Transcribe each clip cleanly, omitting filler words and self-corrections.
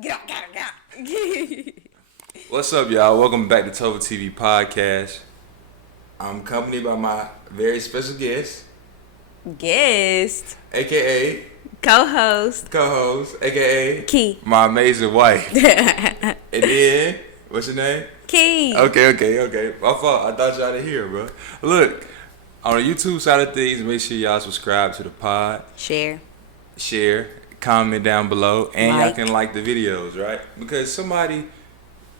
Get out, get out, get out. What's up, y'all? Welcome back to TopherTvPodcast. I'm accompanied by my very special guest, Guest. aka Co-host. aka Key. my amazing wife. And then, what's your name? Key. Okay. My fault. I thought y'all didn't hear, bro. Look, on the YouTube side of things, make sure y'all subscribe to the pod, Share. comment down below, and y'all can like the videos, right? Because somebody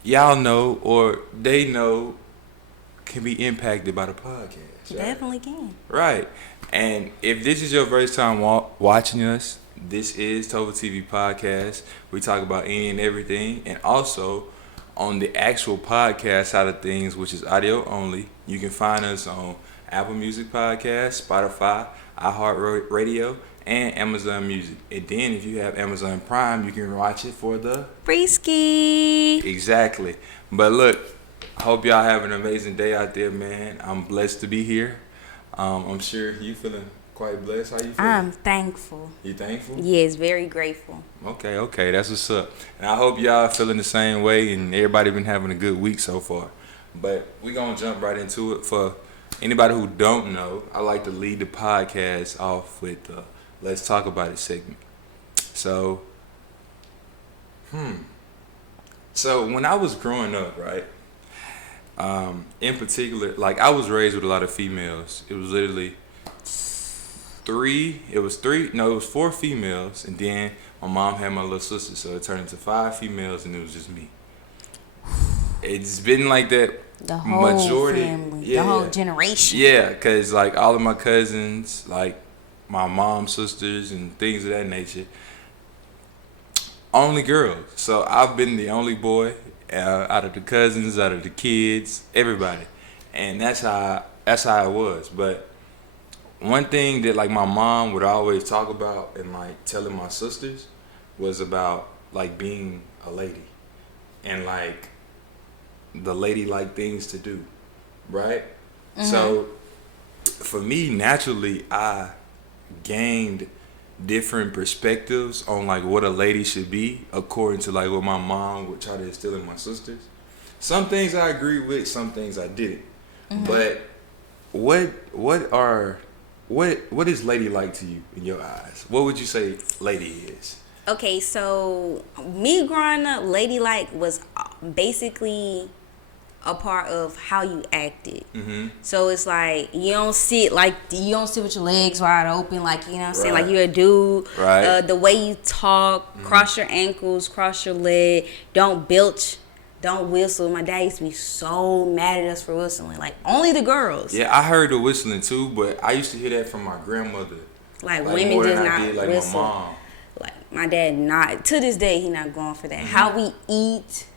y'all know or they know can be impacted by the podcast. Right? Definitely can. Right. And if this is your first time watching us, this is TopherTvPodcast. We talk about any and everything. And also, on the actual podcast side of things, which is audio only, you can find us on Apple Music Podcast, Spotify, iHeartRadio, and Amazon Music. And then if you have Amazon Prime, you can watch it for the Free ski. Exactly. But look, I hope y'all have an amazing day out there, man. I'm blessed to be here. I'm sure you feeling quite blessed. How you feeling? I'm thankful. You thankful? Yes, very grateful. Okay. That's what's up. And I hope y'all feeling the same way and everybody been having a good week so far. But we gonna jump right into it. For anybody who don't know, I like to lead the podcast off with Let's Talk About It segment. So when I was growing up, right, in particular, like I was raised with a lot of females. It was literally four females, and then my mom had my little sister, so it turned into 5 females, and it was just me. It's been like that. The whole majority, family, the whole generation. Yeah, because like all of my cousins, like my mom's sisters and things of that nature, only girls. So I've been the only boy out of the cousins, out of the kids, everybody, and that's how it was. But one thing that like my mom would always talk about and like telling my sisters was about like being a lady and like the ladylike things to do, right? Mm-hmm. So for me, naturally, I gained different perspectives on like what a lady should be according to like what my mom would try to instill in my sisters. Some things I agree with, some things I didn't. Mm-hmm. But what is ladylike to you in your eyes? What would you say lady is? Okay, so me growing up, ladylike was basically a part of how you acted. Mm-hmm. So it's like you don't sit with your legs wide open, like, you know what I'm saying, like you're a dude. Right. The way you talk, cross your ankles, cross your leg, don't belch, don't whistle. My dad used to be so mad at us for whistling, like only the girls. Yeah, I heard the whistling too, but I used to hear that from my grandmother. Like women just not like whistle. My mom. Like my dad not, to this day he not going for that. Mm-hmm. How we eat.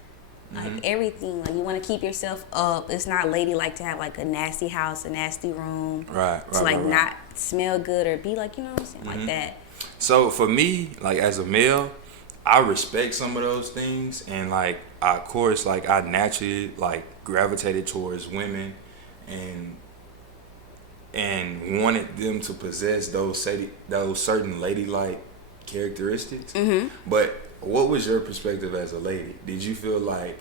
Like everything, like you want to keep yourself up. It's not ladylike to have like a nasty house, a nasty room, right? To like not smell good or be like, you know what I'm saying, like that. So for me, like as a male, I respect some of those things, and like of course, like I naturally like gravitated towards women, and wanted them to possess those certain ladylike characteristics. Mm-hmm. But what was your perspective as a lady? Did you feel like,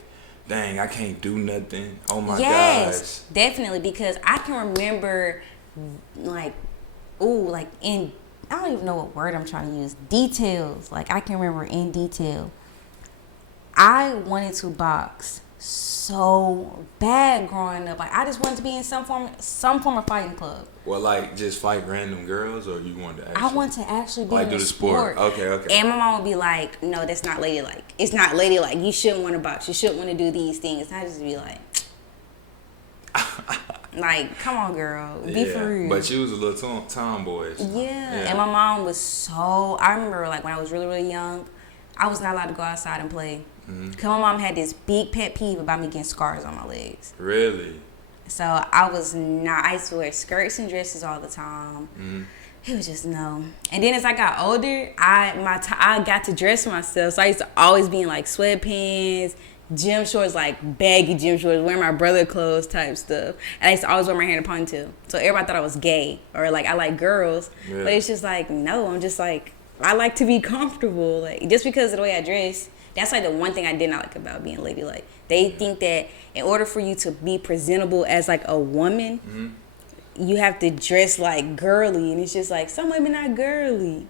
dang, I can't do nothing? Oh my gosh. Yes, definitely, because I can remember I don't even know what word I'm trying to use. Details. Like I can remember in detail. I wanted to box so bad growing up. Like I just wanted to be in some form of fighting club. Well, like just fight random girls, or you wanted to actually? I want to actually be like in do the sport. Okay. And my mom would be like, "No, that's not ladylike. It's not ladylike. You shouldn't want to box. You shouldn't want to do these things." And I just be like, "Like, come on, girl, be for real." But you was a little tomboy. Yeah, and my mom was so. I remember like when I was really, really young, I was not allowed to go outside and play. Cause my mom had this big pet peeve about me getting scars on my legs. Really? So I used to wear skirts and dresses all the time. It was just no. And then as I got older, I got to dress myself. So I used to always be in like sweatpants, gym shorts, like baggy gym shorts, wearing my brother clothes type stuff. And I used to always wear my hair in a ponytail. So everybody thought I was gay or like I like girls. Yeah. But it's just like, no, I'm just like I like to be comfortable. Like, just because of the way I dress, that's like the one thing I did not like about being ladylike. They think that in order for you to be presentable as like a woman, you have to dress like girly, and it's just like some women are girly.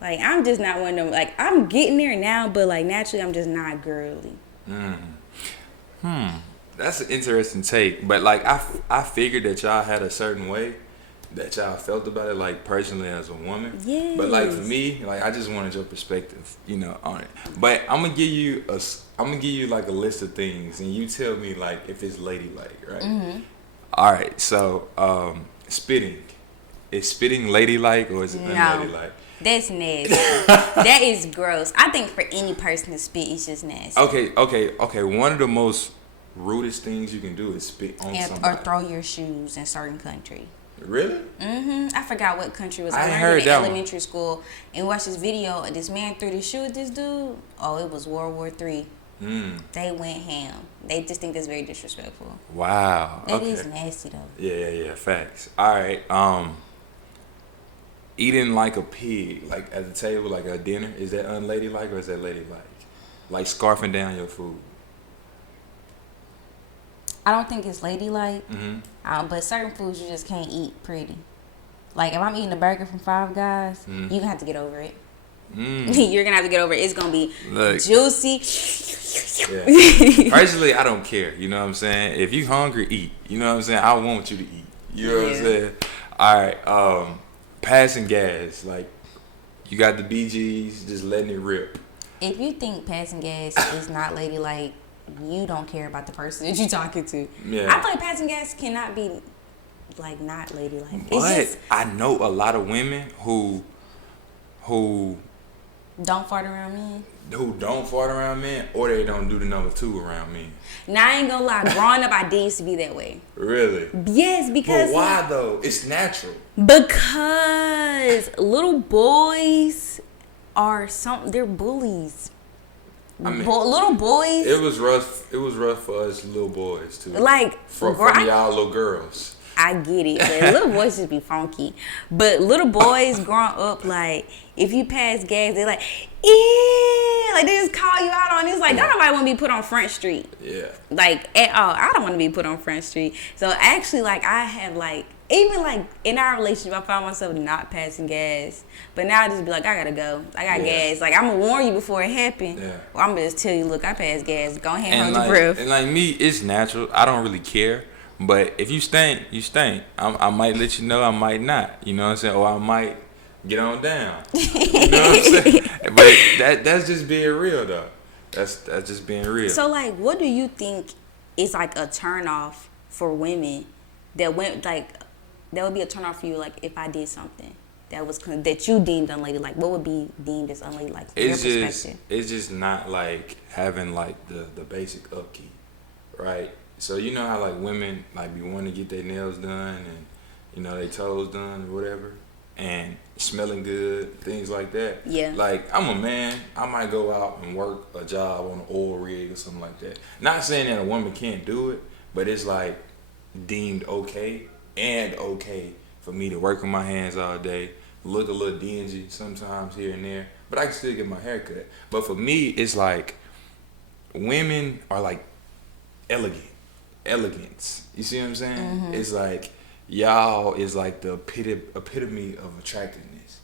Like, I'm just not one of them. Like, I'm getting there now, but like naturally, I'm just not girly. That's an interesting take. But like, I figured that y'all had a certain way that y'all felt about it, like personally as a woman. Yes. But like for me, like I just wanted your perspective, on it. But I'm gonna give you like a list of things, and you tell me like if it's ladylike, right? All right. So spitting, is spitting ladylike or is it unladylike? That's nasty. That is gross. I think for any person to spit, it's just nasty. Okay. One of the most rudest things you can do is spit on somebody. Or throw your shoes in certain country. Really? I forgot what country it was. I learned heard in that elementary school and watched this video. And this man threw the shoe at this dude. Oh, it was World War III. They went ham. They just think that's very disrespectful. Wow. That is nasty though. Yeah. Facts. All right. Eating like a pig, like at the table, like at dinner, is that unladylike or is that ladylike? Like scarfing down your food. I don't think it's ladylike, but certain foods you just can't eat pretty. Like if I'm eating a burger from Five Guys, you're gonna have to get over it. You're gonna have to get over it. It's gonna be juicy. Yeah. Personally, I don't care. You know what I'm saying? If you hungry, eat. You know what I'm saying? I want you to eat. You know what I'm saying? All right. Passing gas, like you got the BGs, just letting it rip. If you think passing gas is not ladylike, you don't care about the person that you're talking to. Yeah. I feel like passing gas cannot be like not ladylike. But I know a lot of women who don't fart around men. Who don't fart around men, or they don't do the number 2 around men. Now I ain't gonna lie, growing up I did used to be that way. Really? Yes, because but why though? It's natural. Because little boys they're bullies. I mean, little boys. It was rough. It was rough for us little boys too. Like from y'all little girls. I get it, but little boys just be funky. But little boys growing up, like if you pass gas, they're like, yeah, like they just call you out on it. It's like don't nobody want to be put on Front Street. Yeah. Like at all, I don't want to be put on Front Street. So actually, like I have like. Even like in our relationship, I found myself not passing gas. But now I just be like, I gotta go. I got gas. Like I'm gonna warn you before it happened. Yeah. Or I'm gonna just tell you, look, I passed gas. Go ahead and hold your breath. And like me, it's natural. I don't really care. But if you stink, you stink. I might let you know. I might not. You know what I'm saying? Or I might get on down. You know what I'm saying? But that's just being real though. That's just being real. So like, what do you think is like a turnoff for women that went like? That would be a turnoff for you, like if I did something that you deemed unladylike. What would be deemed as unladylike from your perspective? It's just not like having like the basic upkeep, right? So you know how like women like be wanting to get their nails done and their toes done or whatever, and smelling good, things like that. Yeah. Like I'm a man, I might go out and work a job on an oil rig or something like that. Not saying that a woman can't do it, but it's like deemed okay. And okay for me to work with my hands all day, look a little dingy sometimes here and there, but I can still get my hair cut. But for me, it's like women are like elegance. You see what I'm saying? Mm-hmm. It's like y'all is like the epitome of attractiveness.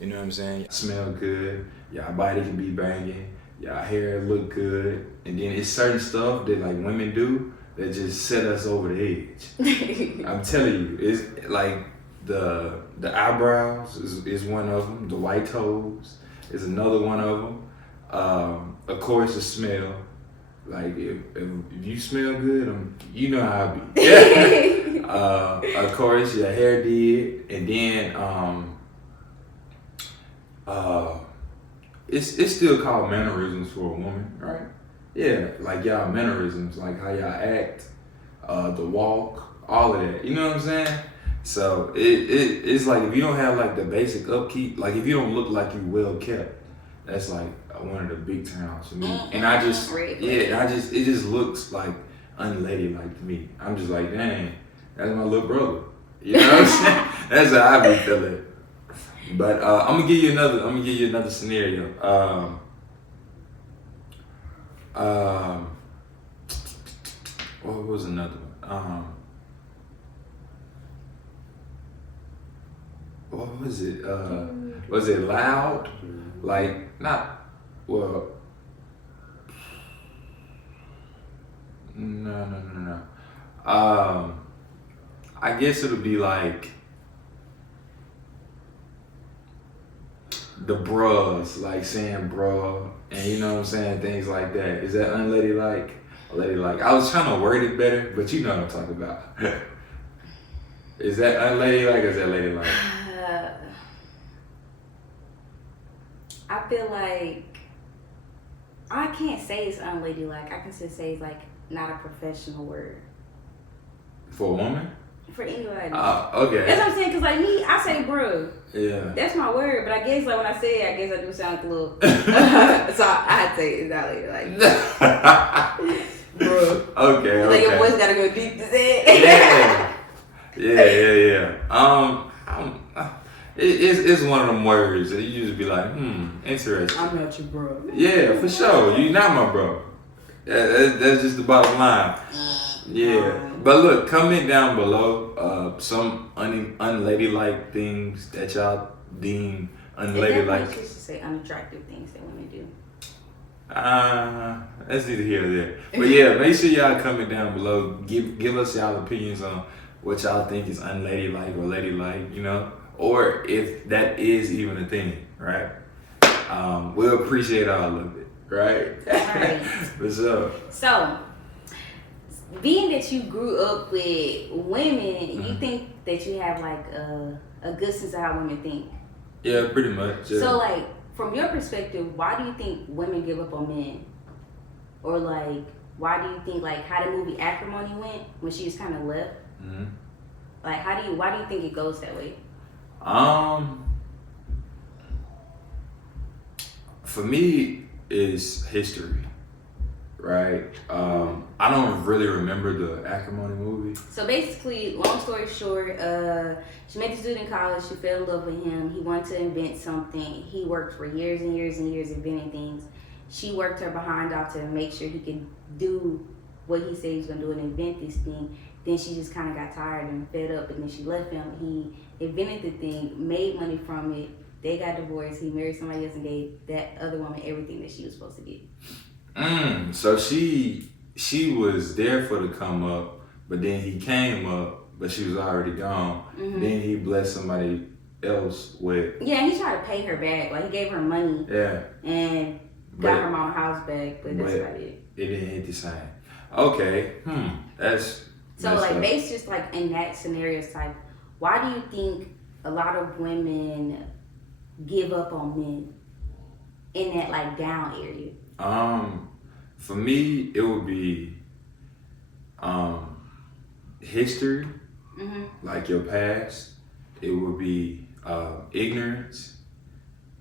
You know what I'm saying? Y'all smell good, y'all body can be banging, y'all hair look good, and then it's certain stuff that like women do that just set us over the edge. I'm telling you, it's like the eyebrows is one of them. The white toes is another one of them. Of course, the smell. Like if you smell good, you know how I be. Of course, your hair did, and then it's still called mannerisms for a woman, right? Yeah, like y'all mannerisms, like how y'all act, the walk, all of that. You know what I'm saying? So it's like if you don't have like the basic upkeep, like if you don't look like you well kept, that's like one of the big turn-offs for me. And it just looks like unladylike to me. I'm just like, dang, that's my little brother. You know what I'm saying? That's how I be feeling. But I'm gonna give you another scenario. What was another one? What was it? Was it loud? Like not well. No. I guess it'll be like the bruhs, like saying bruh, and you know what I'm saying, things like that. Is that unladylike? Ladylike. I was trying to word it better, but you know what I'm talking about. Is that unladylike or is that ladylike? I feel like I can't say it's unladylike. I can just say it's like not a professional word. For a woman? For anybody. Okay. That's what I'm saying, because like me, I say bro. Yeah. That's my word, but I guess like when I say it, I guess I do sound like a little. So I had to say it's not ladylike. Bro. Okay. Like your voice gotta go deep to say it. Yeah. It's one of them words that you just be like, interesting. I'm not your bro. Yeah, for sure. You not my bro. That's just the bottom line. Yeah. But look, comment down below some unladylike things that y'all deem unladylike. You should say unattractive things that women do. That's neither here or there. But yeah, make sure y'all comment down below. Give us y'all opinions on what y'all think is unladylike or ladylike, you know, or if that is even a thing, right? We'll appreciate all of it, right? Right. What's up? So, being that you grew up with women, you think that you have like a good sense of how women think. Yeah, pretty much. Yeah. So like, from your perspective, why do you think women give up on men? Or like, why do you think like how the movie Acrimony went when she just kind of left? Mm-hmm. Like, why do you think it goes that way? For me, it's history, right? I don't really remember the Acrimony movie. So basically, long story short, she met this dude in college. She fell in love with him. He wanted to invent something. He worked for years and years and years inventing things. She worked her behind off to make sure he could do what he said he was going to do and invent this thing. Then she just kind of got tired and fed up, and then she left him. He invented the thing, made money from it. They got divorced. He married somebody else and gave that other woman everything that she was supposed to get. So she was there for the come up, but then he came up, but she was already gone. Mm-hmm. Then he blessed somebody else with. Yeah, he tried to pay her back. Like, he gave her money. Yeah. And got her mom house back, but that's about it. It didn't hit the same. Okay. That's. So like, based just like in that scenario type, why do you think a lot of women give up on men in that like down area? For me, it would be history, like your past. It would be ignorance,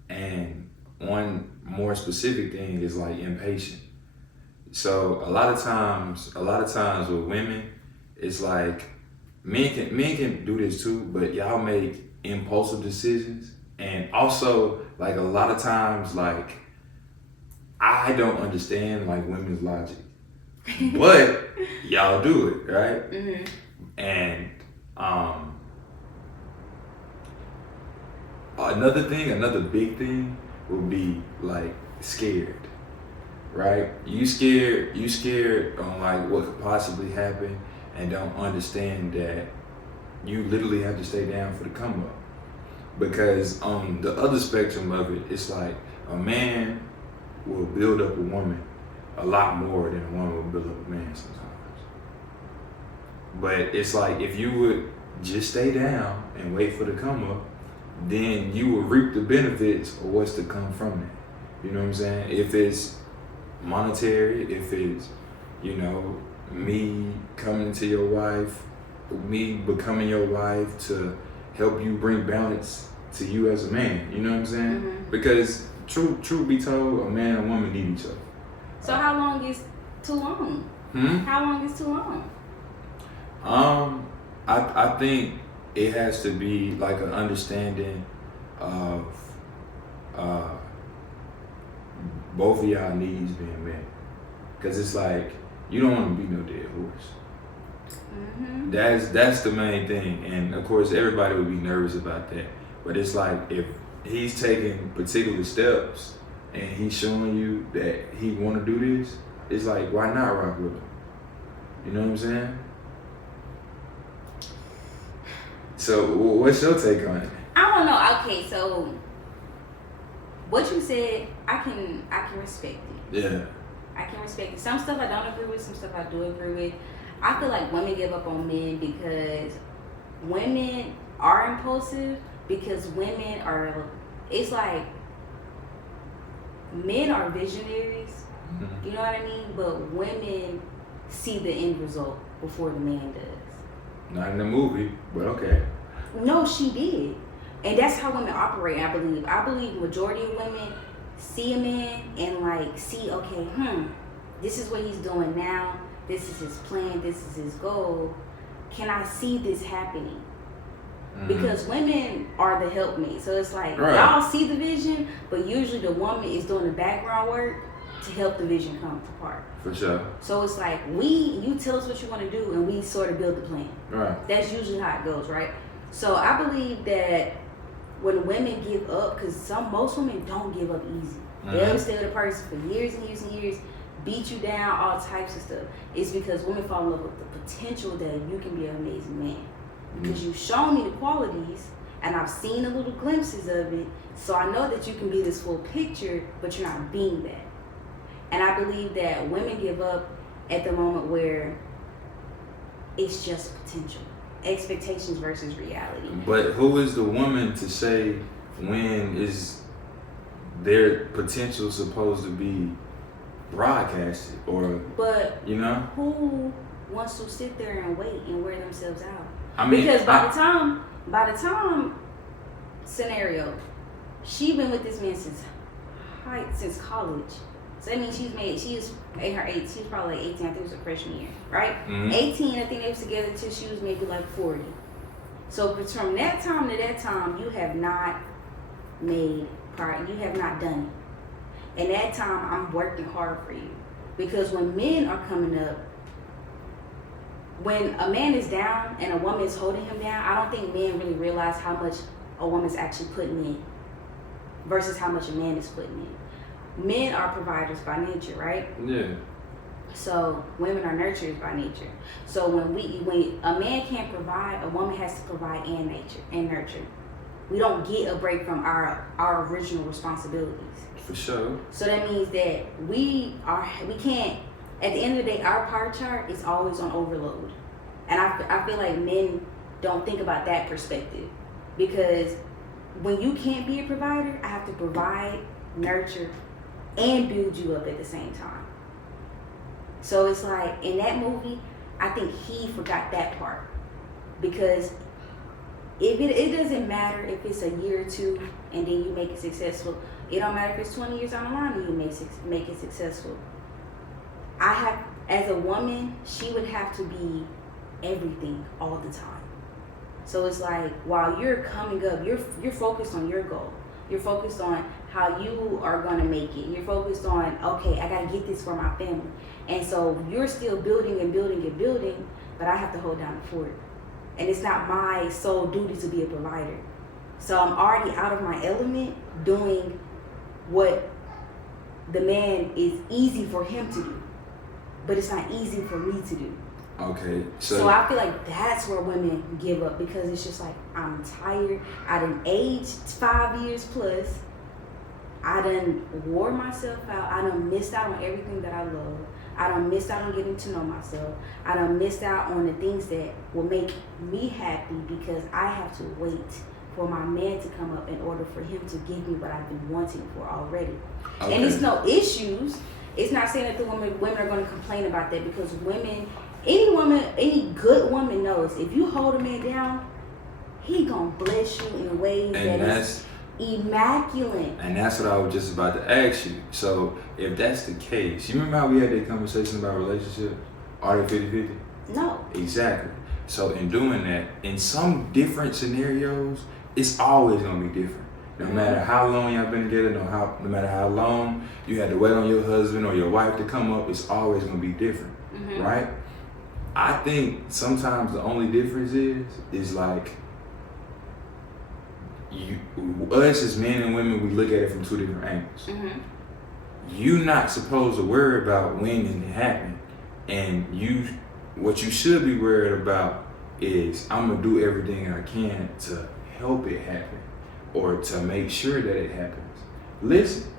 and one more specific thing is like impatient. So a lot of times with women, it's like men can do this too, but y'all make impulsive decisions, and also like a lot of times like I don't understand like women's logic, but y'all do it, right? Mm-hmm. And another big thing would be like scared, right? You scared on like what could possibly happen, and don't understand that you literally have to stay down for the come up. Because on the other spectrum of it, it's like a man will build up a woman a lot more than a woman will build up a man sometimes. But it's like if you would just stay down and wait for the come up, then you will reap the benefits of what's to come from that. You know what I'm saying? If it's monetary, if it's, me coming to your wife, me becoming your wife to help you bring balance to you as a man. You know what I'm saying? Mm-hmm. Because truth be told, a man and a woman need each other. So how long is too long? How long is too long? I think it has to be like an understanding of both of y'all needs being met. Because it's like, you don't want to be no dead horse. Mm-hmm. That's the main thing. And of course, everybody would be nervous about that. But it's like, if he's taking particular steps and he's showing you that he want to do this, it's like, why not rock with him? You know what I'm saying? So, what's your take on it? I don't know. Okay, so what you said, I can respect it. Yeah. I can respect it. Some stuff I don't agree with, some stuff I do agree with. I feel like women give up on men because women are impulsive, because women are, it's like, men are visionaries, you know what I mean? But women see the end result before the man does. Not in the movie, but okay. No, she did. And that's how women operate, I believe. I believe majority of women see a man and like see, okay, this is what he's doing now. This is his plan. This is his goal. Can I see this happening? Because women are the helpmate. So it's like, y'all see the vision, but usually the woman is doing the background work to help the vision come to part. For sure. So it's like, you tell us what you want to do and we sort of build the plan. Right. That's usually how it goes, right? So I believe that when women give up, because most women don't give up easy. They'll stay with a person for years and years and years, beat you down, all types of stuff. It's because women fall in love with the potential that you can be an amazing man. Because you've shown me the qualities, and I've seen the little glimpses of it, so I know that you can be this full picture, but you're not being that. And I believe that women give up at the moment where it's just potential. Expectations versus reality. But who is the woman to say when is their potential supposed to be broadcasted, or you know? Who wants to sit there and wait and wear themselves out? I mean, because by the time scenario, she been with this man since college. So that means she is in her 8. She was probably like 18. I think it was her freshman year, right? 18. I think they was together till she was maybe like 40. So from that time to that time, you have not made part. You have not done it. And that time, I'm working hard for you, because when men are coming up, when a man is down and a woman is holding him down, I don't think men really realize how much a woman's actually putting in versus how much a man is putting in. Men are providers by nature, right? Yeah. So women are nurturers by nature. So when a man can't provide, a woman has to provide and nurture. We don't get a break from our original responsibilities. For sure. So that means that we can't. At the end of the day, our pie chart is always on overload. And I feel like men don't think about that perspective. Because when you can't be a provider, I have to provide, nurture, and build you up at the same time. So it's like, in that movie, I think he forgot that part. Because if it doesn't matter if it's a year or two and then you make it successful. It don't matter if it's 20 years down the line and you make it successful. As a woman, she would have to be everything all the time. So it's like, while you're coming up, you're focused on your goal. You're focused on how you are going to make it. You're focused on, okay, I got to get this for my family. And so you're still building and building and building, but I have to hold down the fort. And it's not my sole duty to be a provider. So I'm already out of my element doing what the man is easy for him to do, but it's not easy for me to do. Okay. So I feel like that's where women give up, because it's just like, I'm tired. I done aged 5 years plus. I done wore myself out. I done missed out on everything that I love. I done missed out on getting to know myself. I done missed out on the things that will make me happy, because I have to wait for my man to come up in order for him to give me what I've been wanting for already. Okay. And it's no issues. It's not saying that women are going to complain about that, because any good woman knows if you hold a man down, he gonna bless you in ways that's immaculate. And that's what I was just about to ask you. So if that's the case, you remember how we had that conversation about relationships? Are they 50-50? No. Exactly. So in doing that, in some different scenarios, it's always gonna be different. No matter how long y'all been together, no matter how long you had to wait on your husband or your wife to come up, it's always gonna be different, right? I think sometimes the only difference is like us as men and women, we look at it from two different angles. You're not supposed to worry about when it happened, and what you should be worried about is I'm gonna do everything I can to help it happen or to make sure that it happens. Listen,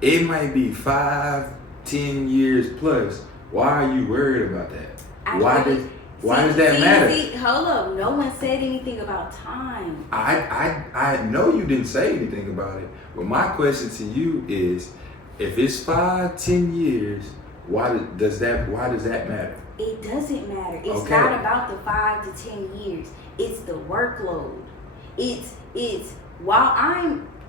it might be 5-10 years plus. Why are you worried about that? Why does that matter? Hold up, no one said anything about time. I know you didn't say anything about it, but my question to you is, if it's 5-10 years, why does that matter? It doesn't matter. It's not about the 5 to 10 years. It's the workload. It's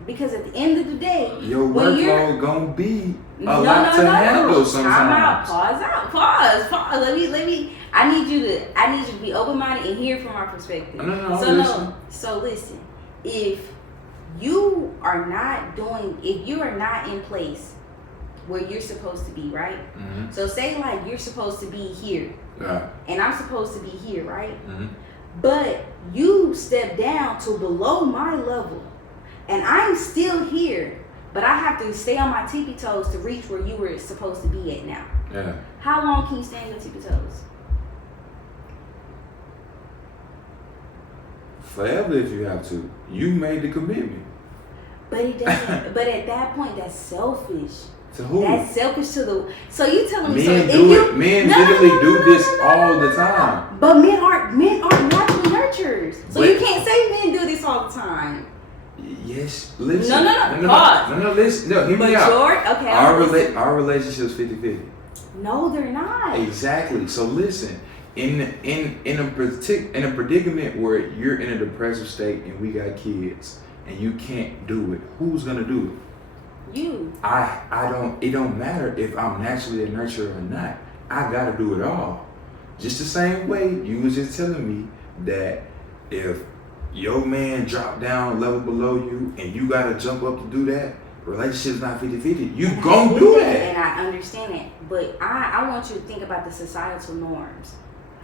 because at the end of the day, your workload gonna be a lot to handle sometimes. Time out. Pause. Let me. I need you to be open minded and hear from our perspective. So listen. If you are not in place where you're supposed to be, right? So say like you're supposed to be here, and I'm supposed to be here, right? But you step down to below my level, and I'm still here, but I have to stay on my tippy toes to reach where you were supposed to be at now. Yeah. How long can you stay on your tippy toes? Forever if you have to. You made the commitment. But it doesn't. But at that point, that's selfish. To who? That's selfish to the. So you telling me? Men literally do this all the time. But men aren't naturally nurturers. So you can't say men do this all the time. Yes, listen. No, pause. No, listen. No, hear me out. Okay. Our relationship's 50-50. No, they're not. Exactly. So listen, in a predicament where you're in a depressive state and we got kids and you can't do it, who's gonna do it? You. It don't matter if I'm naturally a nurturer or not. I gotta do it all. Just the same way you was just telling me that if your man dropped down a level below you and you gotta jump up to do that, relationship's not 50-50. You gon' do that. And I understand it. But I want you to think about the societal norms.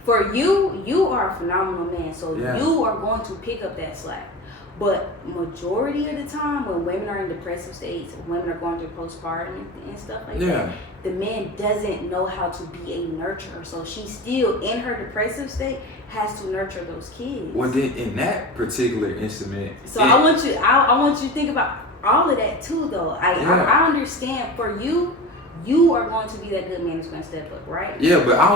For you are a phenomenal man, so you are going to pick up that slack. But majority of the time, when women are in depressive states, when women are going through postpartum and stuff like that, the man doesn't know how to be a nurturer. So she still, in her depressive state, has to nurture those kids. Well, then in that particular instrument, so I want you to think about all of that too, though. I understand for you. You are going to be that good man who's going to step up, right? Yeah, but I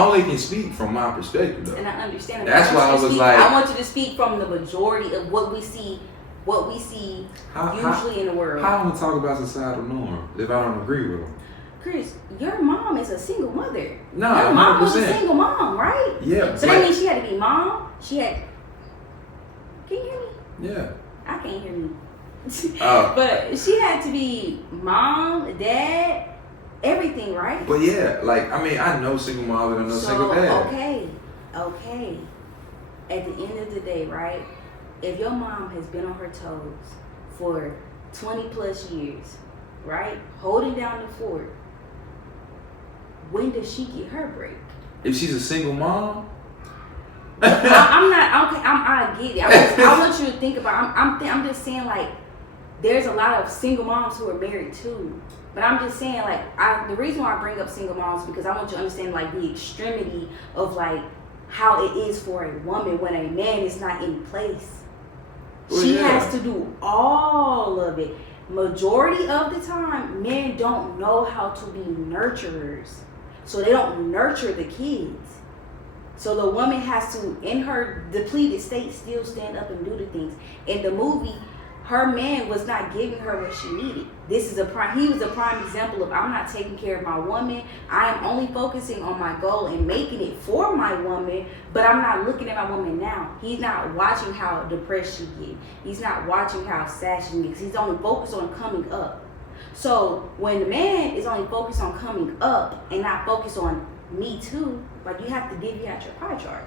only can speak from my perspective, though. And I understand. That's why I was like, I want you to speak from the majority of what we see usually in the world. How am I talk about societal norms if I don't agree with them? Chris, your mom is a single mother. No, your mom 100%. was a single mom, right? Yeah. So that means she had to be mom. Can you hear me? Yeah. I can't hear me. But she had to be mom, dad, everything, right? But yeah, like, I mean, I know single moms and I know single dads. Okay. At the end of the day, right? If your mom has been on her toes for 20 plus years, right? Holding down the fort, when does she get her break? If she's a single mom? I'm not, okay, I get it. I want you to think about, I'm just saying, like, there's a lot of single moms who are married too. But I'm just saying, like, the reason why I bring up single moms is because I want you to understand, like, the extremity of, like, how it is for a woman when a man is not in place. She has to do all of it. Majority of the time, men don't know how to be nurturers. So they don't nurture the kids. So the woman has to, in her depleted state, still stand up and do the things. In the movie, her man was not giving her what she needed. He was a prime example of, I'm not taking care of my woman. I am only focusing on my goal and making it for my woman, but I'm not looking at my woman now. He's not watching how depressed she gets. He's not watching how sad she gets. He's only focused on coming up. So when the man is only focused on coming up and not focused on me too, like, you have to divvy out your pie chart.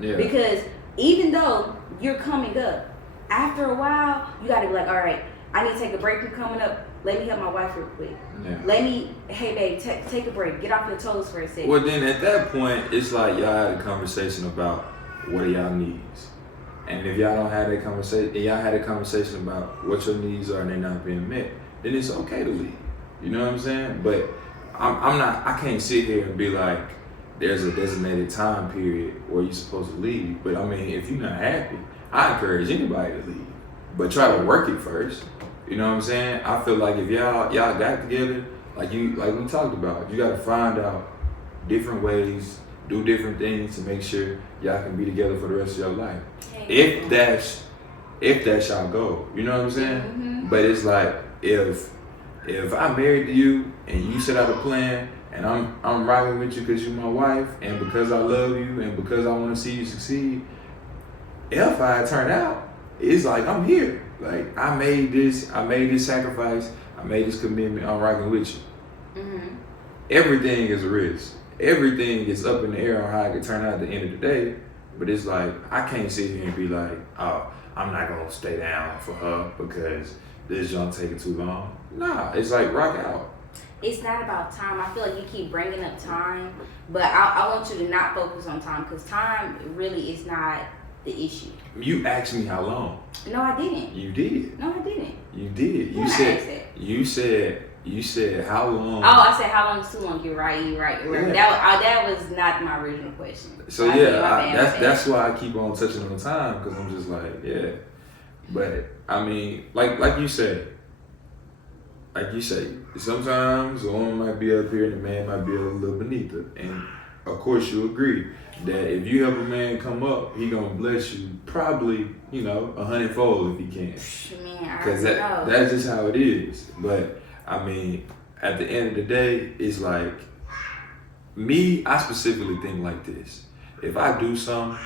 Yeah. Because even though you're coming up, after a while, you gotta be like, all right, I need to take a break from coming up. Let me help my wife real quick. Yeah. Hey babe, take a break. Get off your toes for a second. Well, then at that point, it's like y'all had a conversation about what are y'all needs. And if y'all don't have that conversation, y'all had a conversation about what your needs are and they're not being met, then it's okay to leave. You know what I'm saying? But I can't sit here and be like, there's a designated time period where you're supposed to leave. But I mean, if you're not happy, I encourage anybody to leave. But try to work it first. You know what I'm saying? I feel like if y'all got together, like we talked about, you gotta find out different ways, do different things to make sure y'all can be together for the rest of your life. If that's y'all goal, you know what I'm saying? Mm-hmm. But it's like if I'm married to you and you set out a plan and I'm rocking with you because you're my wife and because I love you and because I want to see you succeed, if I turn out, it's like I'm here. Like I made this sacrifice, I made this commitment, I'm rocking with you. Mm-hmm. Everything is a risk. Everything is up in the air on how it could turn out at the end of the day. But it's like, I can't sit here and be like, oh, I'm not going to stay down for her because this junk taking too long. Nah, it's like rock out. It's not about time. I feel like you keep bringing up time, but I want you to not focus on time because time really is not the issue. You asked me how long. No, I didn't. You did. No, I didn't. You did. You said how long. Oh, I said how long is too long. You're right. Yeah. That was not my original question. So yeah, that's why I keep on touching on time because I'm just like, yeah. But I mean, like you say, sometimes the woman might be up here and the man might be a little beneath her, and of course you agree that if you help a man come up, he gonna bless you probably 100-fold if he can. Because that's just how it is. But I mean, at the end of the day, it's like me. I specifically think like this: if I do something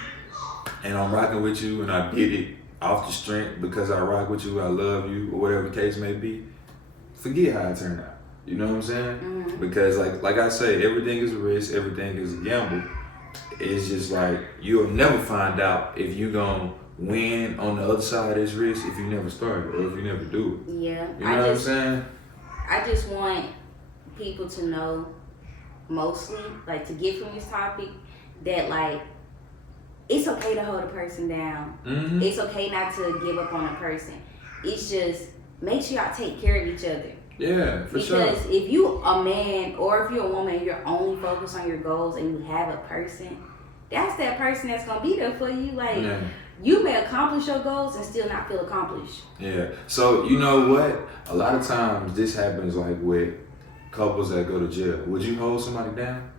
and I'm rocking with you and I did it off the strength because I rock with you, I love you, or whatever the case may be, forget how it turned out. You know what I'm saying? Mm-hmm. Because like I say, everything is a risk, everything is a gamble. It's just like you'll never find out if you gonna win on the other side of this risk if you never started or if you never do it. Yeah. You know what I'm saying? I just want people to know, mostly, like to get from this topic, that like it's okay to hold a person down. Mm-hmm. It's okay not to give up on a person. It's just make sure y'all take care of each other. Yeah, for sure. Because if you a man or if you're a woman and you're only focused on your goals and you have a person, that's that person that's gonna be there for you. Like you may accomplish your goals and still not feel accomplished. Yeah. So you know what? A lot of times this happens like with couples that go to jail. Would you hold somebody down?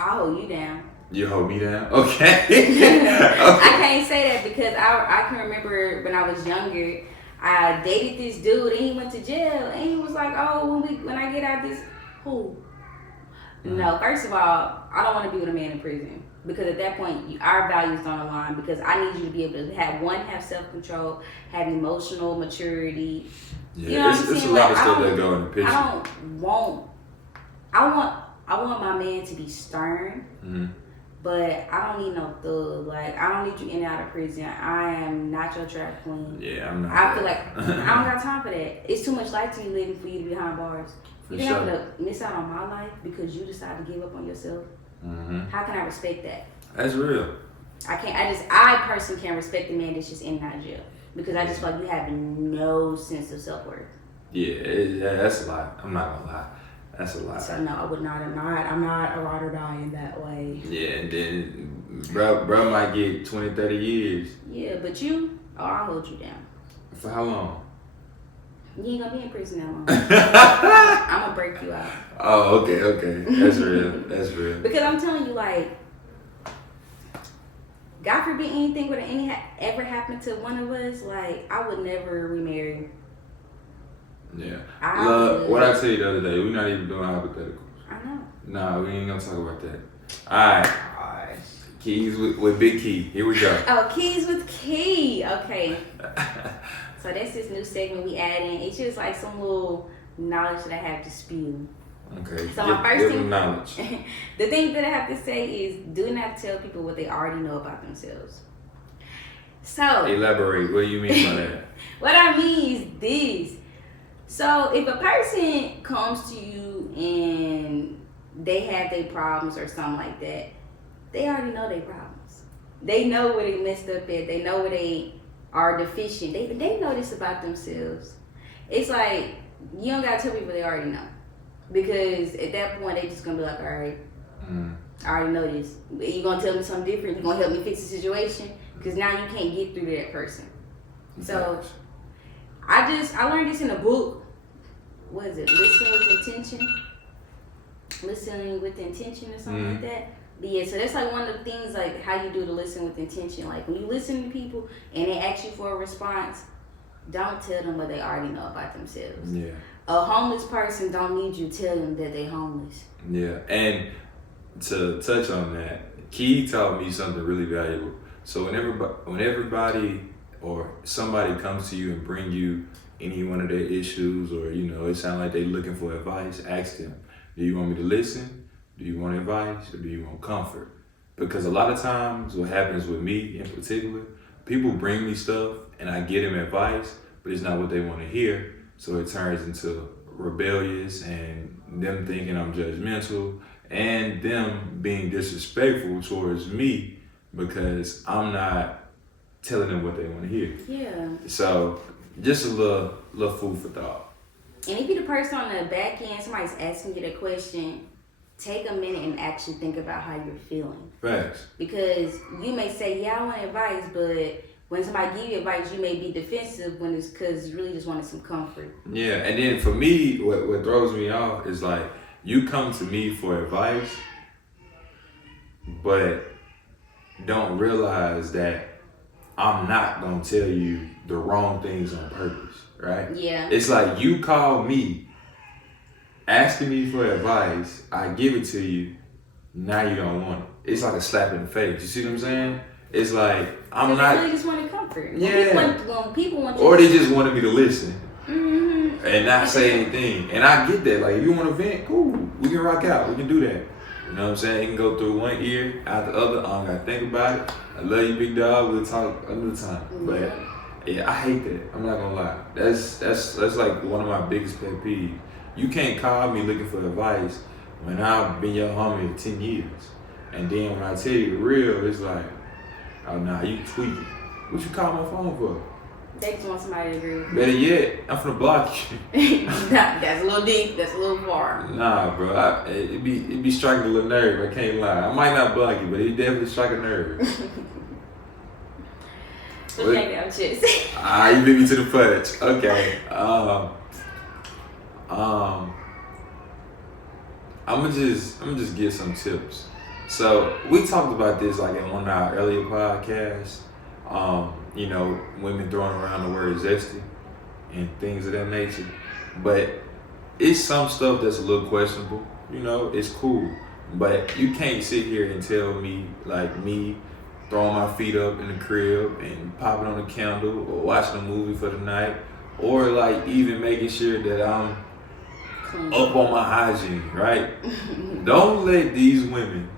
I'll hold you down. You hold me down? Okay. Okay. I can't say that because I can remember when I was younger, I dated this dude and he went to jail and he was like, oh, when I get out this, who? Mm-hmm. No, first of all, I don't want to be with a man in prison because at that point, our values don't align because I need you to be able to have self-control, have emotional maturity. Yeah, you know it's a lot of stuff that go in the picture. I want my man to be stern. Mm-hmm. But I don't need no thug. Like, I don't need you in and out of prison. I am not your trap queen. Yeah, I'm not. I feel like I don't got time for that. It's too much life to be living for you to be behind bars. You're not going to miss out on my life because you decide to give up on yourself. Mm-hmm. How can I respect that? That's real. I personally can't respect the man that's just in and out of jail. Because I just feel like you have no sense of self-worth. Yeah, that's a lot. I'm not going to lie. That's a lot. So no, I would not. I'm not a ride or die in that way. Yeah, and then bro might get 20, 30 years. Yeah, but I'll hold you down. For how long? You ain't gonna be in prison that long. I'm gonna break you out. Oh, okay. That's real. That's real. Because I'm telling you, like, God forbid anything would ever happen to one of us, like, I would never remarry. Yeah. What I tell you the other day, we're not even doing hypotheticals. I know. Nah, we ain't gonna talk about that. Alright. Keys with Big Key. Here we go. Oh, Keys with Key. Okay. So that's this new segment we add in. It's just like some little knowledge that I have to spew. Okay. So my first give thing, them knowledge. the thing that I have to say is do not tell people what they already know about themselves. So Elaborate. What do you mean by that? what I mean is this. So if a person comes to you and they have their problems or something like that, they already know their problems. They know where they messed up at. They know where they are deficient. They know this about themselves. It's like you don't gotta tell people they already know, because at that point they just gonna be like, all right, I already know this. You gonna tell me something different? You gonna help me fix the situation? Because now you can't get through to that person. So I learned this in a book. What is it? Listening with intention or something like that. But yeah, so that's like one of the things, like how you do to listen with intention. Like when you listen to people and they ask you for a response, don't tell them what they already know about themselves. Yeah. A homeless person don't need you to tell them that they homeless. Yeah, and to touch on that, Key taught me something really valuable. So when everybody or somebody comes to you and bring you any one of their issues, or it sounds like they're looking for advice, ask them, do you want me to listen? Do you want advice, or do you want comfort? Because a lot of times what happens with me in particular, people bring me stuff and I get them advice, but it's not what they want to hear. So it turns into rebellious and them thinking I'm judgmental and them being disrespectful towards me because I'm not telling them what they want to hear. Yeah. So just a little food for thought. And if you're the person on the back end, somebody's asking you the question, take a minute and actually think about how you're feeling. Facts. Because you may say, yeah, I want advice, but when somebody give you advice, you may be defensive when it's because you really just wanted some comfort. Yeah, and then for me, what throws me off is like, you come to me for advice, but don't realize that I'm not gonna tell you the wrong things on purpose, right? Yeah. It's like you call me, asking me for advice, I give it to you, now you don't want it. It's like a slap in the face. You see what I'm saying? It's like I'm not. They really just wanted comfort. Yeah. When people want you or they just wanted me to listen. Mm-hmm. And not say anything. And I get that. Like, if you want to vent, cool. We can rock out. We can do that. You know what I'm saying? It can go through one ear, out the other. I don't got to think about it. I love you, big dog. We'll talk another time. Mm-hmm. But, yeah, I hate that. I'm not going to lie. That's like one of my biggest pet peeves. You can't call me looking for advice when I've been your homie for 10 years. And then when I tell you the real, it's like, oh, nah, you tweaking. What you call my phone for? They just want somebody to agree with you. Better yet, I'm finna block you. That's a little deep. That's a little far. Nah, bro. It be striking a little nerve. I can't lie. I might not block you, but it definitely strike a nerve. So take out chest. You beat me to the fudge. Okay. I'm just give some tips. So we talked about this like in one of our earlier podcasts. Women throwing around the word zesty and things of that nature. But it's some stuff that's a little questionable. It's cool. But you can't sit here and tell me, like me, throwing my feet up in the crib and popping on a candle or watching a movie for the night, or like even making sure that I'm up on my hygiene, right? Don't let these women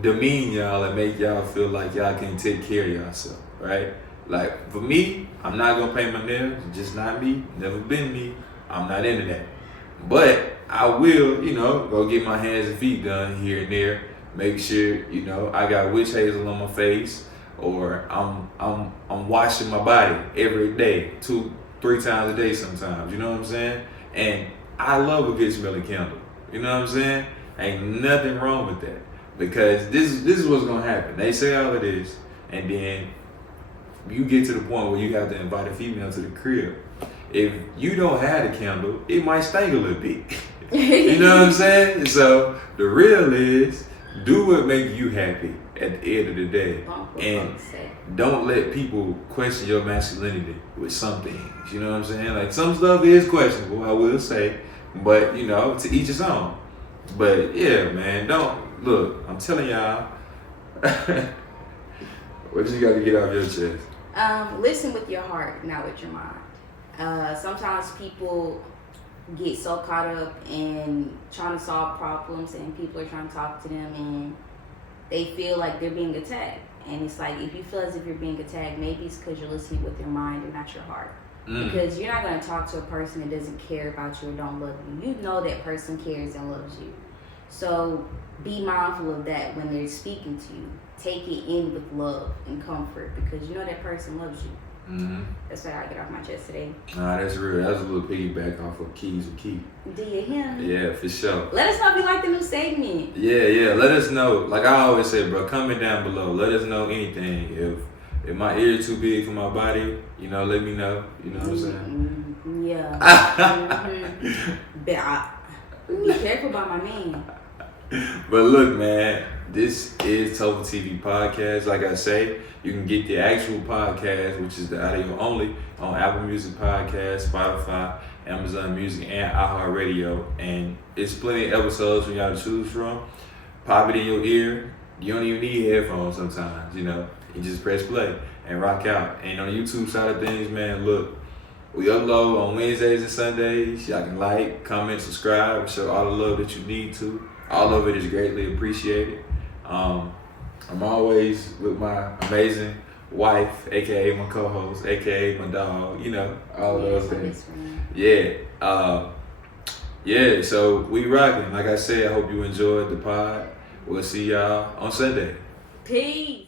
demean y'all and make y'all feel like y'all can't take care of yourself, right? Like for me, I'm not gonna paint my nails, just not me, never been me. I'm not into that. But I will, go get my hands and feet done here and there. Make sure, I got witch hazel on my face, or I'm washing my body every day, 2-3 times a day sometimes. You know what I'm saying? And I love a good smelling candle. You know what I'm saying? Ain't nothing wrong with that. Because this is what's gonna happen. They say all of this, and then you get to the point where you have to invite a female to the crib. If you don't have the candle, it might stink a little bit. You know what I'm saying? So the real is, do what makes you happy at the end of the day. And don't let people question your masculinity with some things. You know what I'm saying? Like some stuff is questionable, I will say. But, to each his own. But yeah, man, look, I'm telling y'all, what you got to get off your chest? Listen with your heart, not with your mind. Sometimes people get so caught up in trying to solve problems, and people are trying to talk to them, and they feel like they're being attacked. And it's like, if you feel as if you're being attacked, maybe it's because you're listening with your mind and not your heart. Because you're not going to talk to a person that doesn't care about you or don't love you. You know that person cares and loves you. So be mindful of that when they're speaking to you. Take it in with love and comfort, because you know that person loves you. That's what I get off my chest today. Nah, that's real. That was a little piggyback off of Keys with Key. Do you hear me? Yeah, for sure. Let us know if you like the new segment. Yeah. Let us know. Like I always say, bro, comment down below. Let us know anything. If my ear is too big for my body, you know, let me know. You know what I'm saying? Yeah. Be careful about my man. But look, man, this is TopherTvPodcast. Like I say, you can get the actual podcast, which is the audio only, on Apple Music Podcast, Spotify, Amazon Music, and iHeartRadio. And it's plenty of episodes for y'all to choose from. Pop it in your ear. You don't even need headphones sometimes, you know. You just press play and rock out. And on the YouTube side of things, man, look, we upload on Wednesdays and Sundays. Y'all can like, comment, subscribe, and show all the love that you need to. All of it is greatly appreciated. I'm always with my amazing wife, aka my co-host, aka my dog, you know, all of those things. Yeah, so we rocking. Like I said, I hope you enjoyed the pod. We'll see y'all on Sunday. Peace.